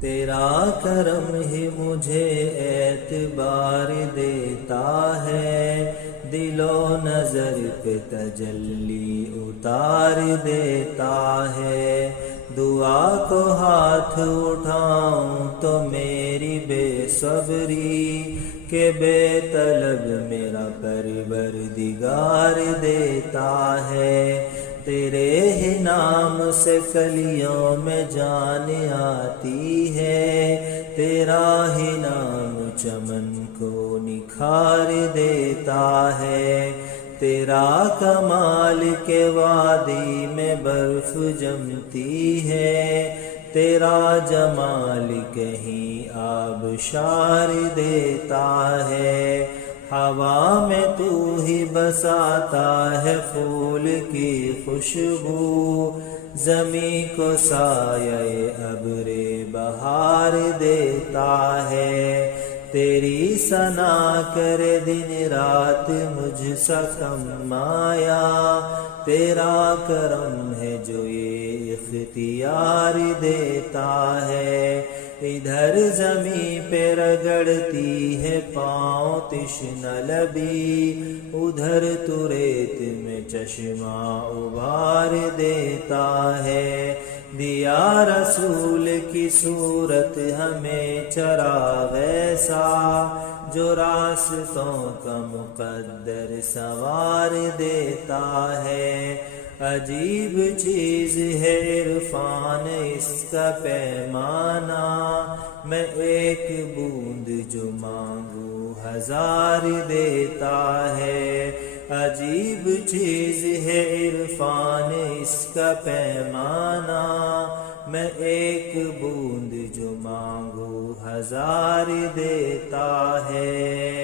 تیرا کرم ہی مجھے اعتبار دیتا ہے، دل و نظر پہ تجلی اتار دیتا ہے۔ دعا کو ہاتھ اٹھاؤں تو میری بے صبری کہ بے طلب میرا پروردگار دیتا ہے۔ تیرے ہی نام سے کلیوں میں جان آتی ہے، تیرا ہی نام چمن کو نکھار دیتا ہے۔ تیرا کمال کے وادی میں برف جمتی ہے، تیرا جمال کہیں آبشار دیتا ہے۔ ہوا میں تو ہی بساتا ہے پھول کی خوشبو، زمیں کو سایہ ابر بہار دیتا ہے۔ تیری ثنا کرے دن رات مجھ سا کم آیا، تیرا کرم ہے جو یہ اختیار دیتا ہے۔ ادھر زمیں پہ رگڑتی ہے پاؤں تشنہ لبی، ادھر تو ریت میں چشمہ ابھار دیتا ہے۔ دیا رسول کی صورت ہمیں چراغ ایسا جو راستوں کا مقدر سنوار دیتا ہے۔ عجیب چیز ہے عرفان اس کا پیمانہ، میں ایک بوند جو مانگوں ہزار دیتا ہے۔ عجیب چیز ہے عرفان اس کا پیمانہ، میں ایک بوند جو مانگوں ہزار دیتا ہے۔